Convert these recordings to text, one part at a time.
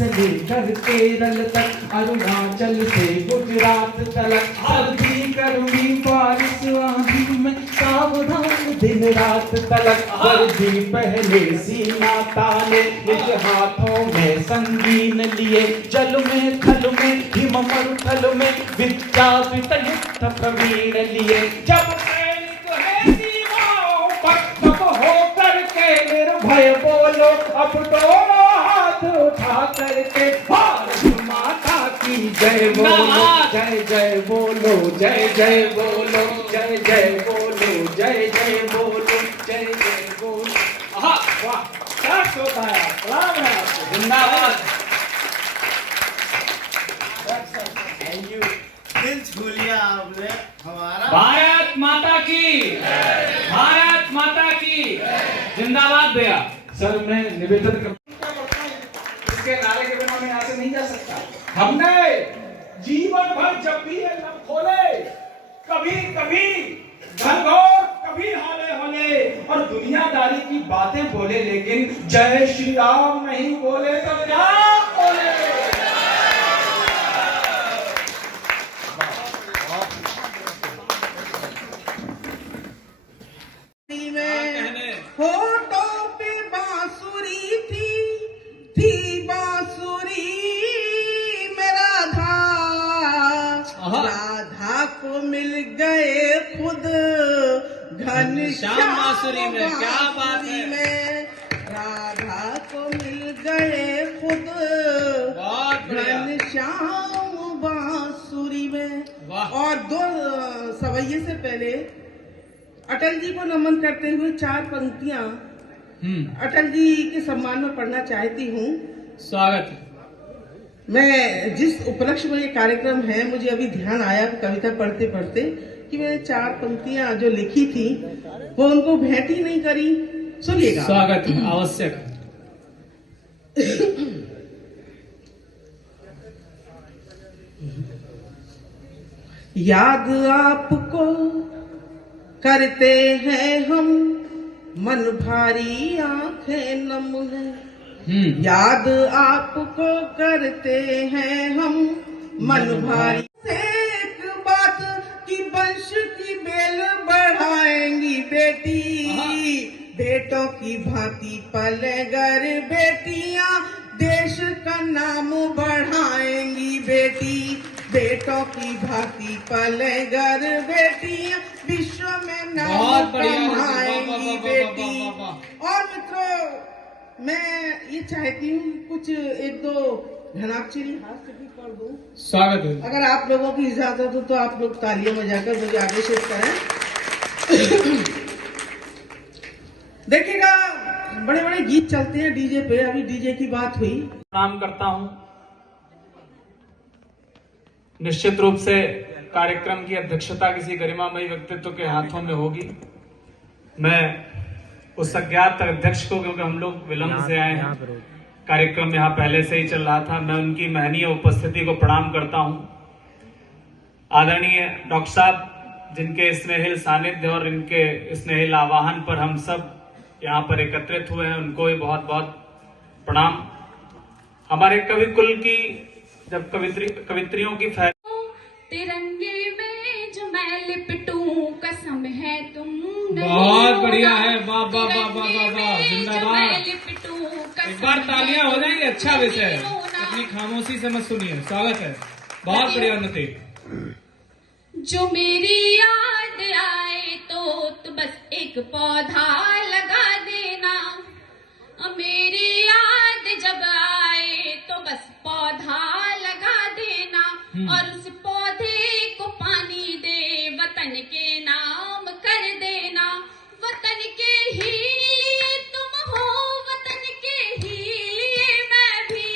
से लेकर केरल तक, अरुणाचल से गुजरात तक, सर्दी गर्मी बारिश आंधी में सावधान दिन रात तलक, वर्दी पहले सीना ताने, निज हाथों में संगीन लिए, जल में थल में हिम मरुथल में विद्या वितयुक्त प्रवीण लिए, जब सैनिक है सीमाओं पर तब होकर के निर्भय बोलो, अब दोनों हाथ उठा करके भारत माता की जय बोलो, जय जय बोलो, जय जय बोलो, जय जय बोलो, जय जय बोलो, जय जय बोलो। वाह, क्या होता है, सलाम है आपको, जिंदाबाद। Thank you. दिल छू लिया आपने हमारा। भारत माता की, भारत माता की जिंदाबाद भैया। सर मैं निवेदन करता हूं, इसके नारे के बिना मैं यहाँ से नहीं जा सकता। हमने जीवन भर जब भी ये लब खोले, कभी कभी घनघोर, कभी हौले हौले और दुनियादारी की बातें बोले, लेकिन जय श्री राम नहीं बोले तो क्या बोले। होठों पे बांसुरी थी बांसुरी में राधा, राधा को मिल गए खुद घनश्याम बांसुरी में, क्या बात है, राधा को मिल गए खुद घनश्याम बांसुरी में। और दो सवैये से पहले अटल जी को नमन करते हुए 4 पंक्तियां अटल जी के सम्मान में पढ़ना चाहती हूँ। स्वागत। मैं जिस उपलक्ष्य में ये कार्यक्रम है, मुझे अभी ध्यान आया कविता पढ़ते पढ़ते कि मैंने 4 पंक्तियां जो लिखी थी वो उनको भेंट ही नहीं करी। सुनिएगा। स्वागत आवश्यक। याद आपको करते हैं हम, मन भारी आंखें नम है। याद आपको करते हैं हम, मन भारी। एक बात की वंश की बेल बढ़ाएंगी बेटी, बेटों की भांति पलेगर बेटियां देश का नाम बढ़ाएंगी बेटी, बेटों की भांति पलेगर बेटियां विश्व में नाम कमाएंगी बेटी। और मित्रों, मैं ये चाहती हूँ कुछ 1-2 घनाक्षरी हास्य भी पढ़ दूं। स्वागत है। अगर आप लोगों की इजाजत हो तो आप लोग तालियों में जाकर मुझे आदेशित करें। देखिएगा, बड़े बड़े गीत चलते हैं डीजे पे, अभी डीजे की बात हुई। प्रणाम करता हूं। निश्चित रूप से कार्यक्रम की अध्यक्षता किसी गरिमामयी व्यक्तित्व के हाथों में होगी। मैं उस अज्ञात अध्यक्ष को, क्योंकि हम लोग विलंब से आए हैं, कार्यक्रम यहाँ पहले से ही चल रहा था, मैं उनकी महनीय उपस्थिति को प्रणाम करता हूं। आदरणीय डॉक्टर साहब, जिनके स्नेहिल सानिध्य और इनके स्नेहिल आवाहन पर हम सब यहाँ पर एकत्रित हुए हैं, उनको भी बहुत बहुत प्रणाम। हमारे कवि कुल की जब कवित्रियों की तिरंगे में जो मैं लिपटूं, कसम है तुम बहुत बढ़िया है। वाह वाह वाह वाह वाह वाह, जिंदाबाद। एक बार तालियां हो जाएंगी। अच्छा विषय है, अपनी खामोशी से मत सुनिए। स्वागत है, बहुत बढ़िया उन्नति। जो मेरी याद आए तो बस एक पौधा लगा देना, मेरी याद जब आए तो बस पौधा लगा देना, और उस पौधे को पानी दे वतन के नाम कर देना। वतन के ही लिए तुम हो, वतन के ही लिए मैं भी,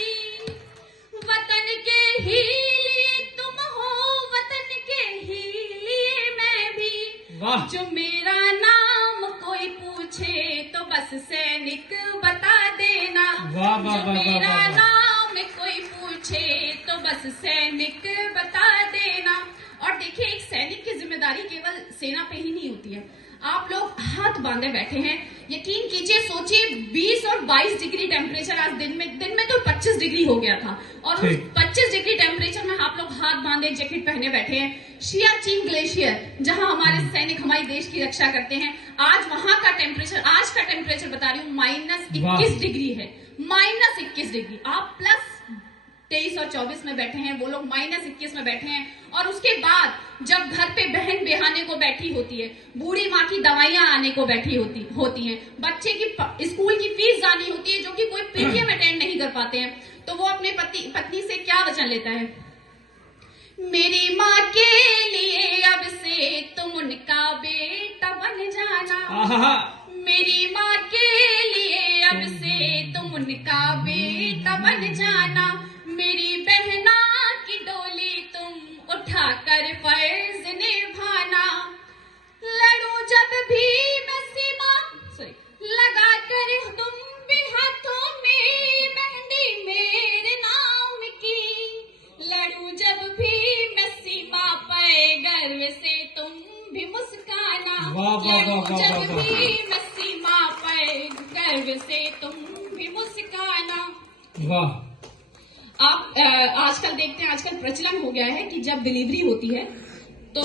वतन के ही लिए तुम हो, वतन के ही लिए मैं भी। वाह। जो मेरा नाम कोई पूछे तो बस सैनिक बता देना। वाह वाह जो वाह मेरा वाह। नाम कोई पूछे तो बस सैनिक बता देना। और देखिए, एक सैनिक की जिम्मेदारी केवल सेना पे ही नहीं होती है। आप लोग हाथ बांधे बैठे हैं, यकीन कीजिए, सोचिए 20 और 22 डिग्री टेम्परेचर आज दिन में तो 25 डिग्री हो गया था, और 25 डिग्री टेम्परेचर में आप लोग हाथ बांधे जैकेट पहने बैठे हैं। सियाचिन ग्लेशियर, जहां हमारे सैनिक हमारे देश की रक्षा करते हैं, आज वहां का टेम्परेचर, आज का टेम्परेचर बता रही हूँ -21 डिग्री है। -21 डिग्री। आप +23 और 24 में बैठे हैं, वो लोग -21 में बैठे हैं। और उसके बाद जब घर पे बहन बेहाने को बैठी होती है, बूढ़ी माँ की दवाइयां आने को बैठी होती हैं, बच्चे की स्कूल की फीस जानी होती है, जो कि कोई पीटीएम अटेंड नहीं कर पाते हैं, तो वो अपने पत्नी से क्या वचन लेता है? मेरी माँ के लिए अब से तुम उनका बेटा बन जाना, मेरी माँ के लिए अब से तुम उनका बेटा बन जाना, मेरी बहना की डोली तुम उठाकर फर्ज निभाना, लड़ूं जब भी मैं सीमा लगा कर तुम भी हाथों में मेहंदी मेरे नाम की, लड़ूं जब भी मैं सीमा पर गर्व से तुम भी मुस्काना, लड़ूं जब भी मैं सीमा पर गर्व से तुम भी मुस्काना। वाह। आप आजकल देखते हैं, आजकल प्रचलन हो गया है कि जब डिलीवरी होती है तो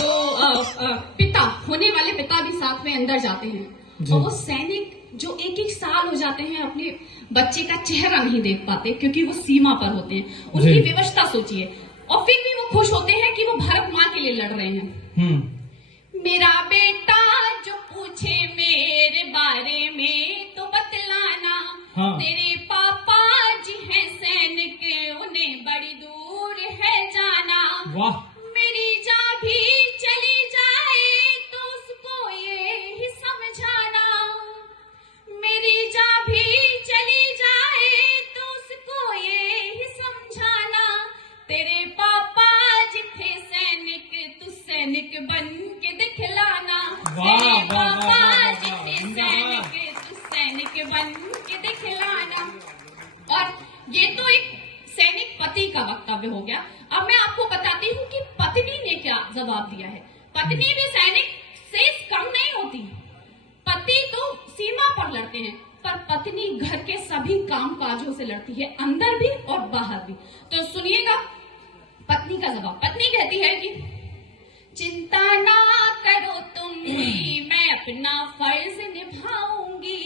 पिता, होने वाले पिता भी साथ में अंदर जाते हैं, और वो सैनिक जो 1-1 साल हो जाते हैं अपने बच्चे का चेहरा नहीं देख पाते, क्योंकि वो सीमा पर होते हैं। उनकी विवशता सोचिए, और फिर भी वो खुश होते हैं कि वो भारत माँ के लिए लड़ रहे हैं। मेरा बेटा जो पूछे मेरे बारे में तो बतलाना, तेरे पापा जी हैं सैनिक, उन्हें बड़ी दूर है जाना, मेरी जान भी चली जाए तो उसको ये ही समझाना, मेरी जान भी चली जाए तो उसको ये ही समझाना, तेरे पापा जी थे सैनिक, तू सैनिक बन के दिखलाना, तेरे पापा जी थे सैनिक, तू सैनिक बन के दिखलाना। और ये तो एक सैनिक पति का वक्तव्य हो गया। अब मैं आपको बताती हूँ कि पत्नी ने क्या जवाब दिया है। पत्नी भी सैनिक से कम नहीं होती। पति तो सीमा पर लड़ते हैं, पर पत्नी घर के सभी काम काजों से लड़ती है, अंदर भी और बाहर भी। तो सुनिएगा पत्नी का जवाब। पत्नी कहती है कि चिंता ना करो तुम भी, मैं अपना फर्ज निभाऊंगी,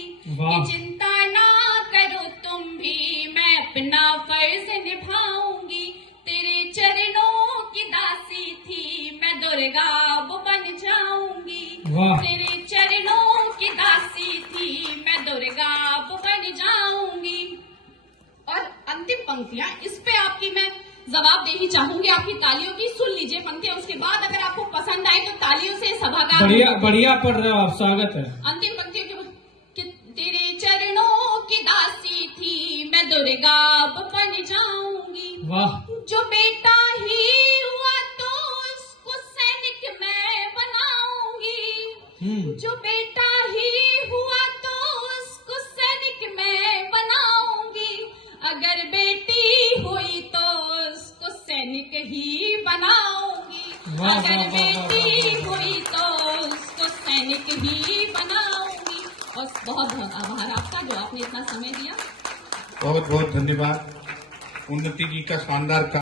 चिंता ना करो तुम भी, मैं अपना फर्ज निभाऊंगी, तेरे चरणों की दासी थी मैं, दुर्गा वो बन जाऊंगी, तेरे चरणों की दासी थी मैं, दुर्गा वो बन जाऊंगी। और अंतिम पंक्तियां, इस पे आपकी मैं जवाब देनी चाहूंगी, आपकी तालियों की सुन लीजिए पंक्तियां, उसके बाद अगर आपको पसंद आए तो तालियों से सभा का बढ़िया पढ़ रहे हो आप, स्वागत है। अंतिम पंक्तियों के तेरे चरणों की दासी थी मैं, दुर्गा बन जाऊंगी, जो बेटा ही हुआ तो उसको सैनिक मैं बनाऊंगी, जो बेटा ही हुआ तो उसको सैनिक मैं बनाऊंगी, अगर बेटी हुई तो उसको सैनिक ही बनाऊंगी, अगर बेटी हुई तो उसको सैनिक ही बनाऊंगी। और बहुत बहुत आभार आपका जो आपने इतना समय दिया। बहुत बहुत धन्यवाद। उन्नति जी का शानदार